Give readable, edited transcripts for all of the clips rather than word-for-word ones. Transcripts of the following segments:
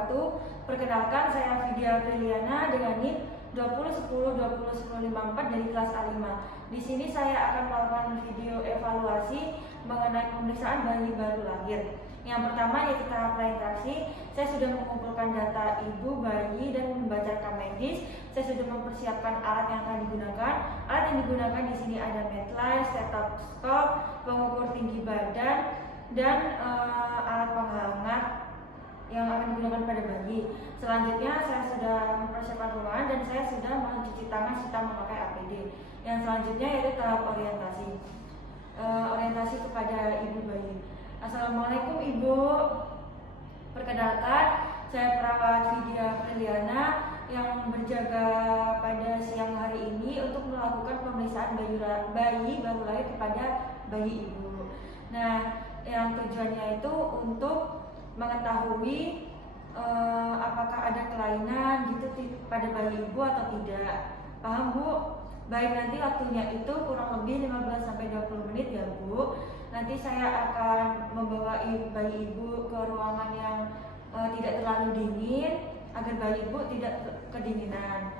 wabarakatuh. Perkenalkan, saya Vidya Apriliana dengan NIM 2010-201054 dari kelas A5. Di sini saya akan melakukan video evaluasi mengenai pemeriksaan bayi baru lahir. Yang pertama yaitu tahap prainteraksi. Saya sudah mengumpulkan data ibu, bayi, dan membaca rekam medis. Saya sudah mempersiapkan alat yang akan digunakan. Alat yang digunakan di sini ada medline, stetoskop, pengukur tinggi badan, dan alat penghangat yang akan digunakan pada bayi. Selanjutnya saya sudah mempersiapkan ruangan dan saya sudah mencuci tangan serta memakai APD. Yang selanjutnya yaitu tahap orientasi. Orientasi kepada ibu bayi. Assalamualaikum Ibu. Perkenalkan, saya perawat Vidya Apriliana yang berjaga pada siang hari ini untuk melakukan pemeriksaan bayi baru lahir kepada bayi ibu. Nah, yang tujuannya itu untuk mengetahui apakah ada kelainan gitu pada bayi ibu atau tidak. Paham Bu? Baik, nanti waktunya itu kurang lebih 15-20 menit ya Bu. Nanti saya akan membawa bayi ibu ke ruangan yang tidak terlalu dingin agar bayi ibu tidak kedinginan.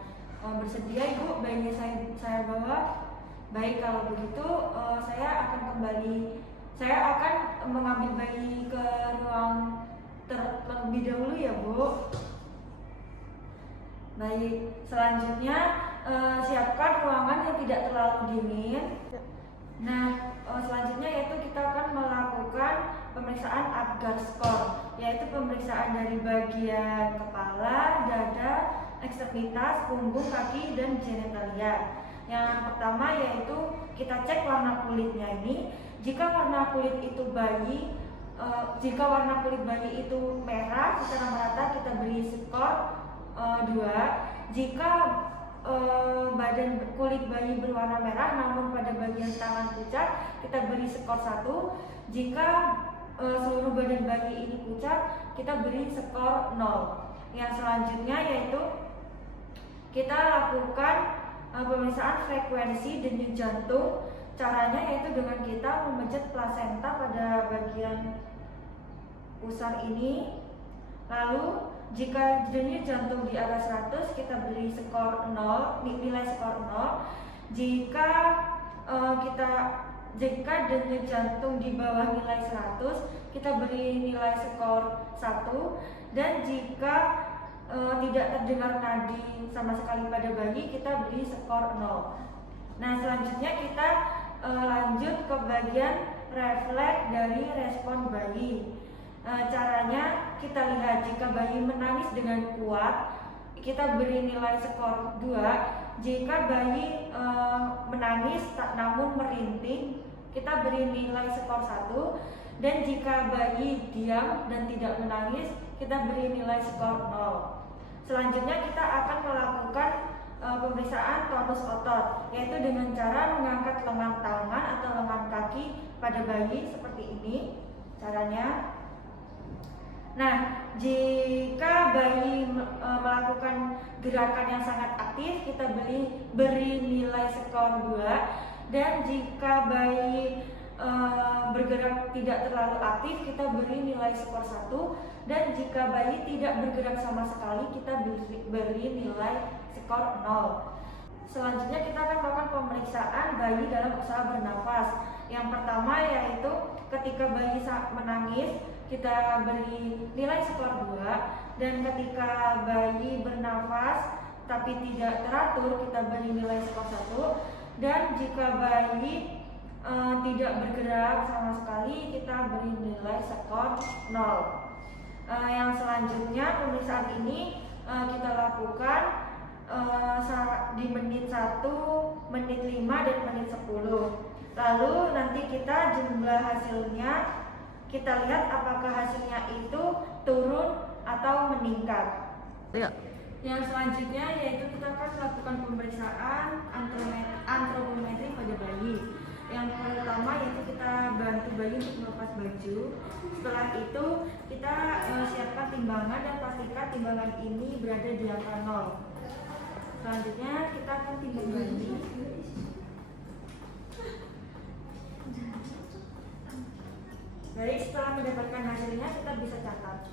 Bersedia Ibu bayinya saya bawa? Baik, kalau begitu saya akan mengambil bayi ke ruang terlebih dahulu ya Bu. Baik, selanjutnya siapkan ruangan yang tidak terlalu dingin. Nah, selanjutnya yaitu kita akan melakukan pemeriksaan Apgar score, yaitu pemeriksaan dari bagian kepala, dada, ekstremitas, punggung, kaki, dan genitalia. Yang pertama yaitu kita cek warna kulitnya ini. Jika warna kulit bayi itu merah secara merata, kita beri skor 2. Jika badan kulit bayi berwarna merah namun pada bagian tangan pucat, kita beri skor 1. Jika seluruh badan bayi ini pucat, kita beri skor 0. Yang selanjutnya yaitu kita lakukan pemeriksaan frekuensi denyut jantung. Caranya yaitu dengan kita memijat plasenta pada bagian pusar ini. Lalu jika denyut jantung di atas 100, kita beri skor 0, nilai skor 0. Jika denyut jantung di bawah nilai 100, kita beri nilai skor 1. Dan jika tidak terdengar nadi sama sekali pada bayi, kita beri skor 0. Nah, selanjutnya kita lanjut ke bagian refleks dari respon bayi. Caranya kita lihat jika bayi menangis dengan kuat, kita beri nilai skor 2. Jika bayi menangis namun merintih, kita beri nilai skor 1. Dan jika bayi diam dan tidak menangis, kita beri nilai skor 0. Selanjutnya kita akan melakukan pemeriksaan tonus otot, yaitu dengan cara mengangkat lengan tangan atau lengan kaki pada bayi seperti ini caranya. Nah, jika bayi melakukan gerakan yang sangat aktif, kita beri nilai skor 2. Dan jika bayi bergerak tidak terlalu aktif, kita beri nilai skor 1. Dan jika bayi tidak bergerak sama sekali, kita beri nilai skor 0. Selanjutnya kita akan melakukan pemeriksaan bayi dalam usaha bernafas. Yang pertama yaitu ketika bayi menangis, kita beri nilai skor 2. Dan ketika bayi bernafas tapi tidak teratur, kita beri nilai skor 1. Dan jika bayi tidak bergerak sama sekali, kita beri nilai skor 0. Yang selanjutnya pemeriksaan ini kita lakukan di menit 1, menit 5, dan menit 10. Lalu nanti kita jumlah hasilnya, kita lihat apakah hasilnya itu turun atau meningkat. Ya. Yang selanjutnya yaitu kita akan melakukan pemeriksaan antropometri pada bayi. Yang pertama yaitu kita bantu bayi untuk melepas baju. Setelah itu kita siapkan timbangan dan pastikan timbangan ini berada di angka 0. Selanjutnya kita akan timbang bayi. Baik, setelah mendapatkan hasilnya kita bisa catat.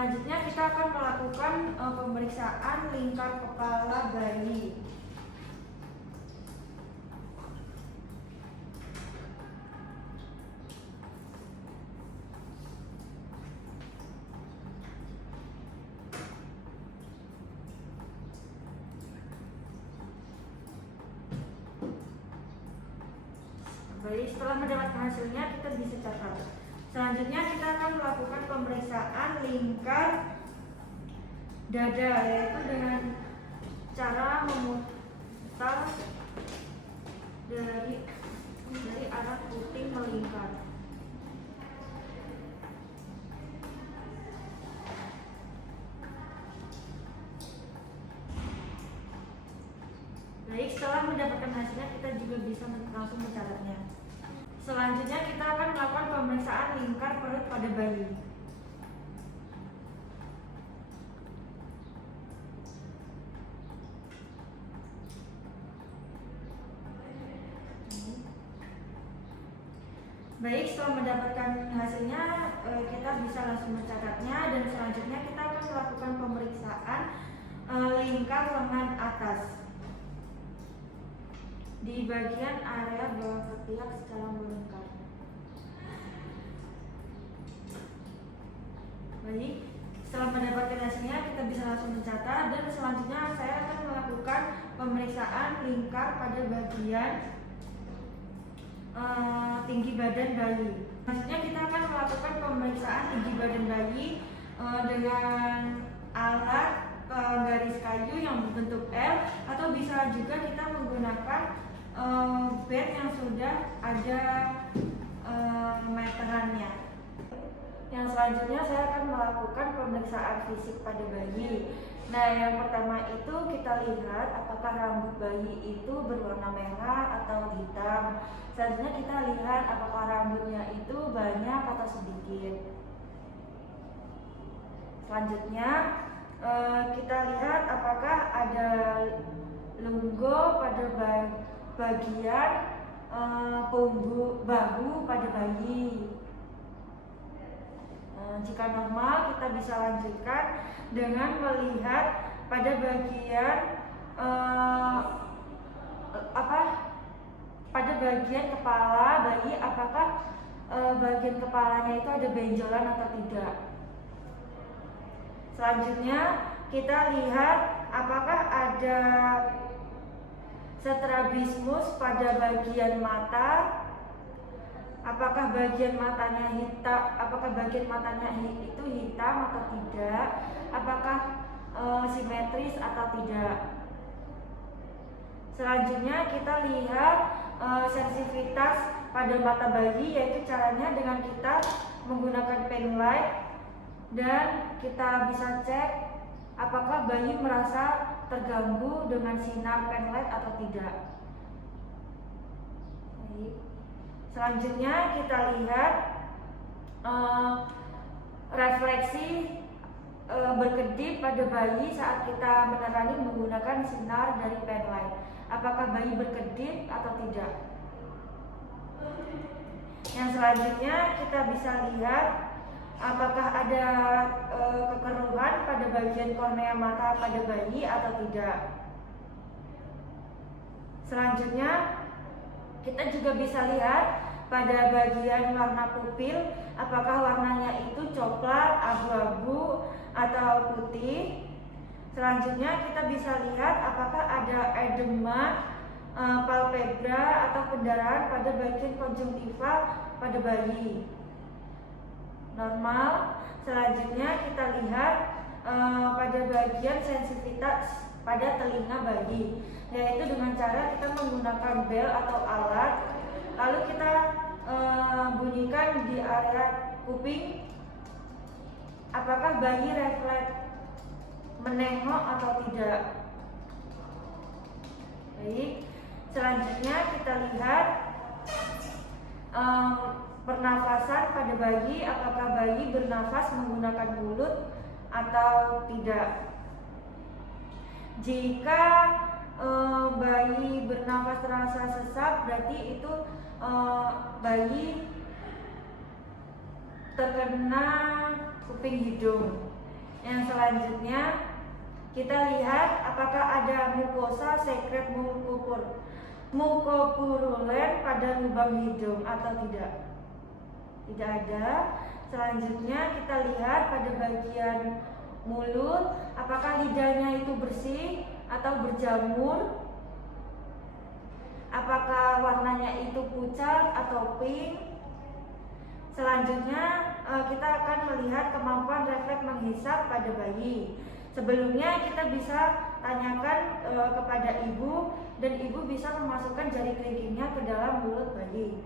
Selanjutnya kita akan melakukan pemeriksaan lingkar kepala bayi. Baik, setelah mendapatkan hasilnya kita bisa catat. Selanjutnya kita akan melakukan pemeriksaan lingkar dada, yaitu dengan cara memutar dari arah puting melingkar. Baik, setelah mendapatkan hasilnya kita juga bisa langsung mencatatnya. Selanjutnya kita akan melakukan pemeriksaan lingkar perut pada bayi. Baik, setelah mendapatkan hasilnya kita bisa langsung mencatatnya, dan selanjutnya kita akan melakukan pemeriksaan lingkar lengan atas di bagian area bawah ketiak secara melingkar. Baik, setelah mendapatkan hasilnya kita bisa langsung mencatat, dan selanjutnya saya akan melakukan pemeriksaan lingkar pada bagian tinggi badan bayi. Selanjutnya kita akan melakukan pemeriksaan tinggi badan bayi dengan alat garis kayu yang berbentuk L, atau bisa juga kita menggunakan bed yang sudah ada meterannya. Yang selanjutnya saya akan melakukan pemeriksaan fisik pada bayi. Nah, yang pertama itu kita lihat apakah rambut bayi itu berwarna merah atau hitam. Selanjutnya kita lihat apakah rambutnya itu banyak atau sedikit. Selanjutnya kita lihat apakah ada lunggo pada bagian bahu pada bayi. Jika normal, kita bisa lanjutkan dengan melihat pada bagian pada bagian kepala bayi, apakah bagian kepalanya itu ada benjolan atau tidak. Selanjutnya kita lihat apakah ada strabismus pada bagian mata. Apakah bagian matanya hitam? Apakah bagian matanya itu hitam atau tidak? Apakah simetris atau tidak? Selanjutnya kita lihat sensitivitas pada mata bayi, yaitu caranya dengan kita menggunakan pen light, dan kita bisa cek apakah bayi merasa terganggu dengan sinar pen light atau tidak. Baik. Selanjutnya kita lihat refleksi berkedip pada bayi saat kita menerangi menggunakan sinar dari pen light. Apakah bayi berkedip atau tidak? Yang selanjutnya kita bisa lihat apakah ada kekeruhan pada bagian kornea mata pada bayi atau tidak. Selanjutnya kita juga bisa lihat pada bagian warna pupil, apakah warnanya itu coklat, abu-abu, atau putih. Selanjutnya kita bisa lihat apakah ada edema, palpebra, atau pendarahan pada bagian konjungtiva pada bayi. Normal. Selanjutnya kita lihat pada bagian sensitivitas pada telinga bayi, yaitu dengan cara kita menggunakan bel atau alat, lalu kita bunyikan di area kuping, apakah bayi refleks menengok atau tidak. Baik, selanjutnya kita lihat pernafasan pada bayi, apakah bayi bernafas menggunakan mulut atau tidak. Jika bayi bernafas terasa sesak, berarti itu bayi terkena kuping hidung. Yang selanjutnya kita lihat apakah ada mukosa sekret mukopurulen pada lubang hidung atau tidak. Tidak ada. Selanjutnya kita lihat pada bagian mulut, apakah lidahnya itu bersih atau berjamur, apakah warnanya itu pucat atau pink. Selanjutnya kita akan melihat kemampuan refleks menghisap pada bayi. Sebelumnya kita bisa tanyakan kepada ibu, dan ibu bisa memasukkan jari kelingkingnya ke dalam mulut bayi.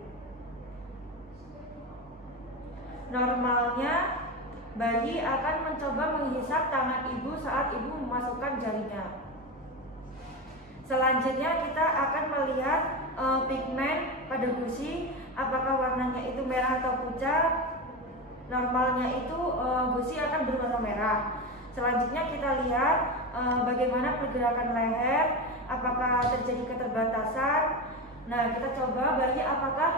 Normalnya bayi akan mencoba menghisap tangan ibu saat ibu memasukkan jarinya. Selanjutnya kita akan melihat pigmen pada gusi, apakah warnanya itu merah atau pucat. Normalnya itu gusi akan berwarna merah. Selanjutnya kita lihat bagaimana pergerakan leher, apakah terjadi keterbatasan. Nah, kita coba bayi apakah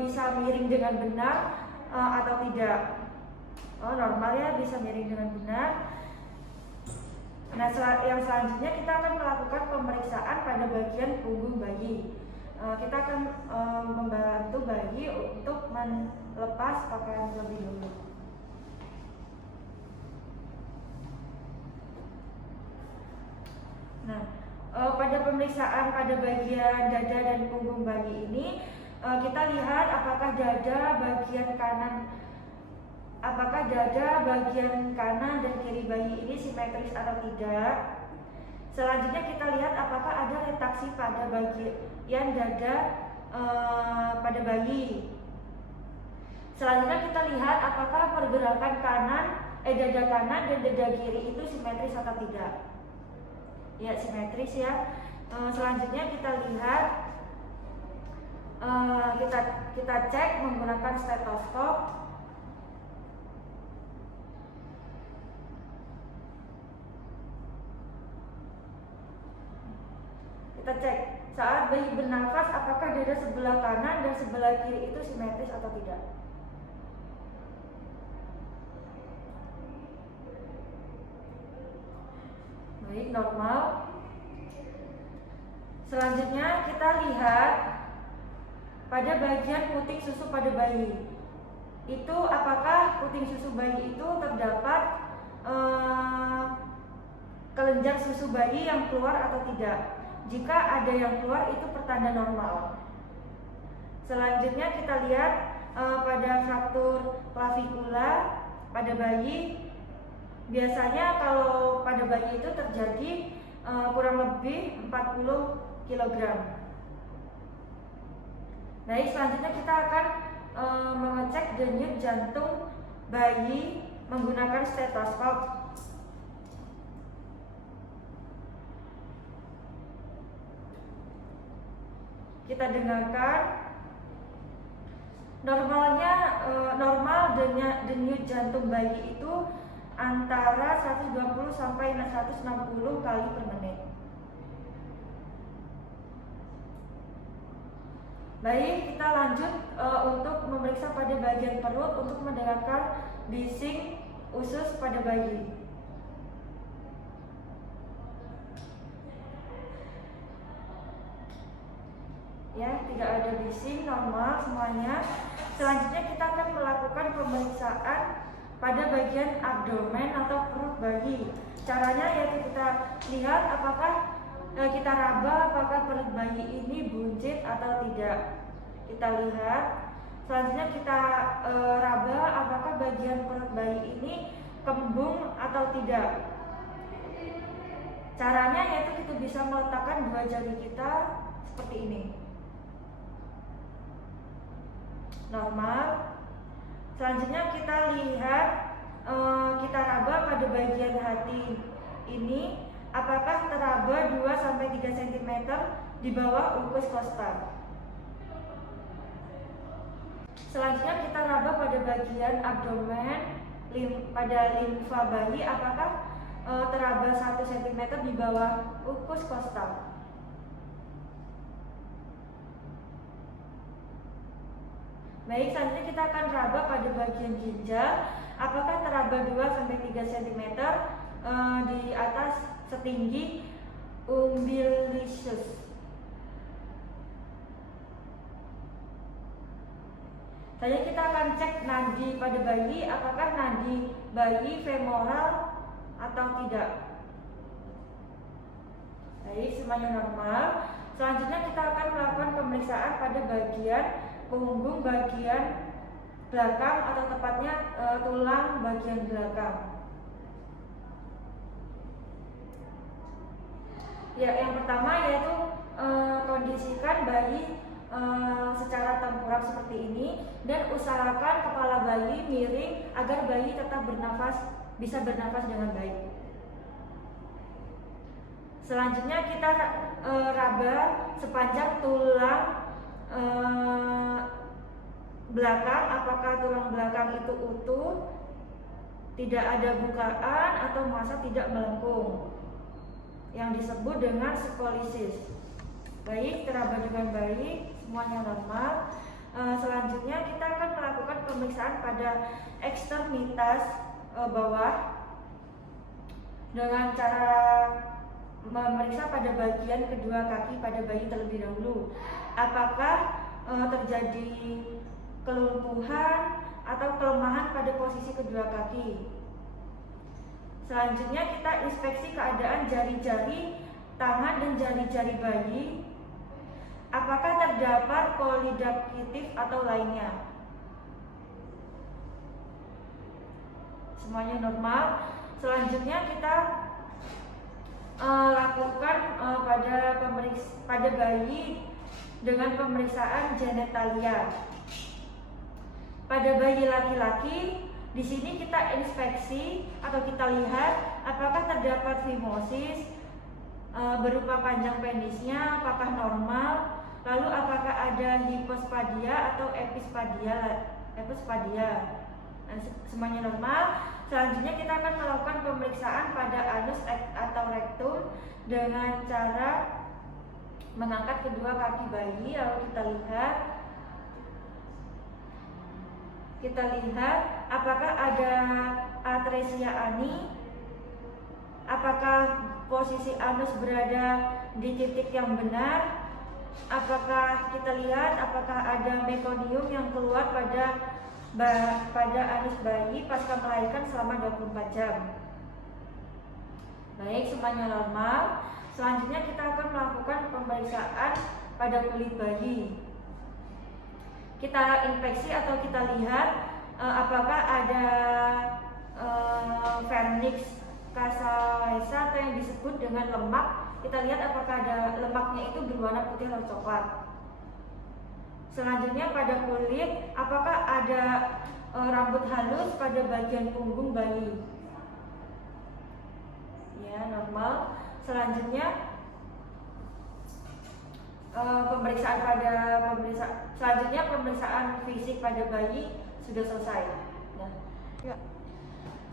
bisa miring dengan benar atau tidak. Oh, normal ya, bisa miring dengan benar. Nah, yang selanjutnya kita akan melakukan pemeriksaan pada bagian punggung bayi. Kita akan membantu bayi untuk melepas pakaian terlebih dulu. Nah, pada pemeriksaan pada bagian dada dan punggung bayi ini, kita lihat apakah dada bagian kanan dan kiri bayi ini simetris atau tidak. Selanjutnya kita lihat apakah ada retaksi pada bagian dada pada bayi. Selanjutnya kita lihat apakah pergerakan dada kanan dan dada kiri itu simetris atau tidak. Ya, simetris ya. Selanjutnya kita lihat, kita cek menggunakan stetoskop. Kita cek saat bayi bernafas apakah dada sebelah kanan dan sebelah kiri itu simetris atau tidak. Baik, normal. Selanjutnya kita lihat pada bagian puting susu pada bayi. Itu apakah puting susu bayi itu terdapat kelenjar susu bayi yang keluar atau tidak. Jika ada yang keluar itu pertanda normal. Selanjutnya kita lihat pada fraktur klavikula pada bayi. Biasanya kalau pada bayi itu terjadi kurang lebih 40 kg. Baik, selanjutnya kita akan mengecek denyut jantung bayi menggunakan stetoskop. Kita dengarkan. Normal denyut jantung bayi itu antara 120 sampai 160 kali per menit. Baik, kita lanjut untuk memeriksa pada bagian perut untuk mendengarkan bising usus pada bayi. Ya, tidak ada bising, normal semuanya. Selanjutnya kita akan melakukan pemeriksaan pada bagian abdomen atau perut bayi. Caranya yaitu kita lihat apakah kita raba apakah perut bayi ini buncit atau tidak. Kita lihat. Selanjutnya kita raba apakah bagian perut bayi ini kembung atau tidak. Caranya yaitu kita bisa meletakkan dua jari kita seperti ini. Normal. Selanjutnya kita lihat, kita raba pada bagian hati ini apakah teraba 2-3 cm di bawah ulkus kostal. Selanjutnya kita raba pada bagian abdomen pada limfa bayi apakah teraba 1 cm di bawah ulkus kostal. Baik, selanjutnya kita akan raba pada bagian ginjal. Apakah teraba 2-3 cm di atas setinggi umbilicus. Selanjutnya kita akan cek nadi pada bayi, apakah nadi bayi femoral atau tidak. Baik, semuanya normal. Selanjutnya kita akan melakukan pemeriksaan pada bagian punggung bagian belakang atau tepatnya tulang bagian belakang. Ya, yang pertama yaitu kondisikan bayi secara tengkurap seperti ini dan usahakan kepala bayi miring agar bayi tetap bisa bernafas dengan baik. Selanjutnya kita raba sepanjang tulang belakang, apakah tulang belakang itu utuh, tidak ada bukaan atau masa tidak melengkung, yang disebut dengan skolisis. Baik, teraba dengan baik, semuanya normal. Selanjutnya kita akan melakukan pemeriksaan pada ekstremitas bawah dengan cara memeriksa pada bagian kedua kaki pada bayi terlebih dahulu. Apakah terjadi kelumpuhan atau kelemahan pada posisi kedua kaki. Selanjutnya kita inspeksi keadaan jari-jari tangan dan jari-jari bayi. Apakah terdapat polidaktilis atau lainnya? Semuanya normal. Selanjutnya kita lakukan pada bayi dengan pemeriksaan genitalia. Pada bayi laki-laki, di sini kita inspeksi atau kita lihat apakah terdapat fimosis berupa panjang penisnya, apakah normal, lalu apakah ada hipospadia atau epispadia. Nah, semuanya normal. Selanjutnya kita akan melakukan pemeriksaan pada anus atau rektum dengan cara mengangkat kedua kaki bayi, lalu kita lihat apakah ada atresia ani, apakah posisi anus berada di titik yang benar, apakah kita lihat apakah ada mekonium yang keluar pada anus bayi pasca melahirkan selama 24 jam. Baik, semuanya normal. Selanjutnya kita akan melakukan pemeriksaan pada kulit bayi. Kita inspeksi atau kita lihat apakah ada vernix caseosa atau yang disebut dengan lemak. Kita lihat apakah ada lemaknya itu berwarna putih atau coklat. Selanjutnya pada kulit, apakah ada rambut halus pada bagian punggung bayi? Ya, normal. Selanjutnya pemeriksaan fisik pada bayi sudah selesai. Ya.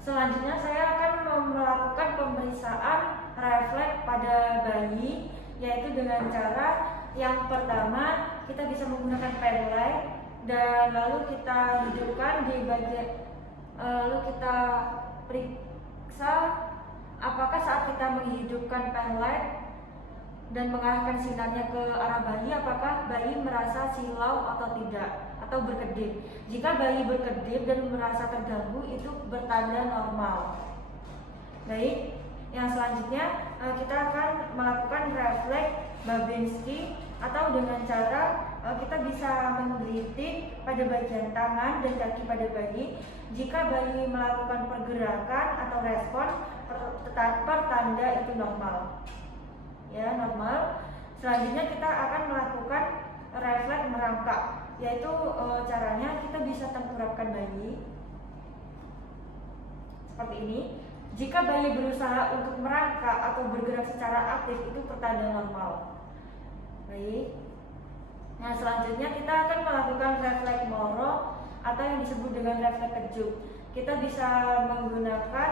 Selanjutnya saya akan melakukan pemeriksaan refleks pada bayi, yaitu dengan cara yang pertama kita bisa menggunakan pen light dan lalu kita hidupkan di bagian, lalu kita periksa apakah saat kita menghidupkan pen light dan mengarahkan sinarnya ke arah bayi, apakah bayi merasa silau atau tidak, atau berkedip. Jika bayi berkedip dan merasa terganggu, itu bertanda normal. Baik, yang selanjutnya kita akan melakukan refleks Babinski, atau dengan cara kita bisa menggelitik pada bagian tangan dan kaki pada bayi. Jika bayi melakukan pergerakan atau respon, pertanda itu normal. Ya, normal. Selanjutnya kita akan melakukan refleks merangkak, yaitu caranya kita bisa tengkurapkan bayi seperti ini. Jika bayi berusaha untuk merangkak atau bergerak secara aktif, itu pertanda normal. Baik. Nah, selanjutnya kita akan melakukan refleks Moro atau yang disebut dengan refleks kejut. Kita bisa menggunakan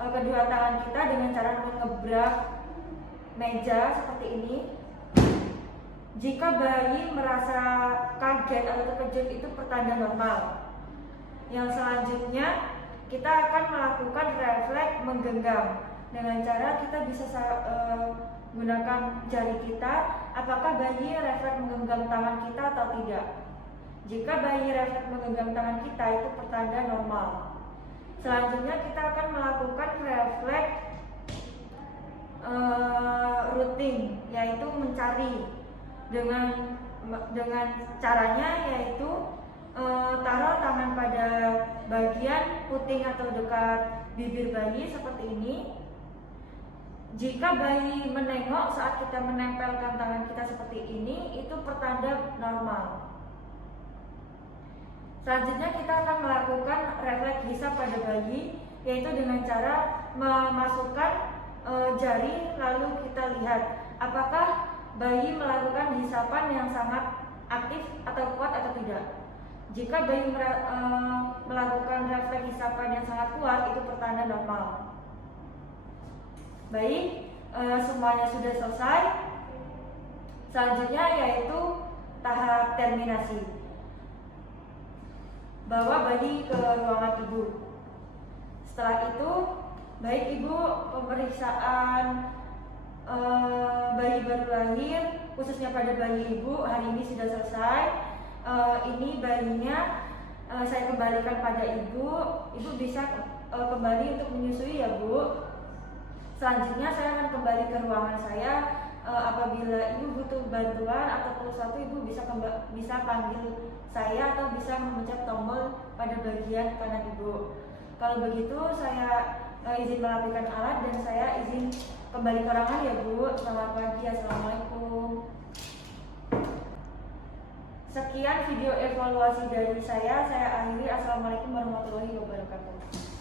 kedua tangan kita dengan cara mengebrak meja seperti ini. Jika bayi merasa kaget atau terkejut itu pertanda normal. Yang selanjutnya kita akan melakukan refleks menggenggam dengan cara kita bisa gunakan jari kita. Apakah bayi refleks menggenggam tangan kita atau tidak? Jika bayi refleks menggenggam tangan kita itu pertanda normal. Selanjutnya kita akan melakukan refleks rutin, yaitu mencari dengan caranya yaitu taruh tangan pada bagian puting atau dekat bibir bayi seperti ini. Jika bayi menengok saat kita menempelkan tangan kita seperti ini, itu pertanda normal. Selanjutnya kita akan melakukan refleks hisap pada bayi, yaitu dengan cara memasukkan jari lalu kita lihat apakah bayi melakukan hisapan yang sangat aktif atau kuat atau tidak. Jika bayi melakukan refleks hisapan yang sangat kuat, itu pertanda normal. Baik, semuanya sudah selesai. Selanjutnya yaitu tahap terminasi. Bawa bayi ke ruangan ibu. Setelah itu, baik ibu pemeriksaan bayi baru lahir, khususnya pada bayi ibu hari ini sudah selesai. Ini bayinya saya kembalikan pada ibu. Ibu bisa kembali untuk menyusui ya bu. Selanjutnya saya akan kembali ke ruangan saya. Apabila ibu butuh bantuan atau perlu sesuatu, ibu bisa panggil saya atau bisa memencet tombol pada bagian kanan ibu. Kalau begitu saya izin merapikan alat dan saya izin kembali ke ruangan ya bu. Selamat pagi, assalamualaikum. Sekian video evaluasi dari saya akhiri. Assalamualaikum warahmatullahi wabarakatuh.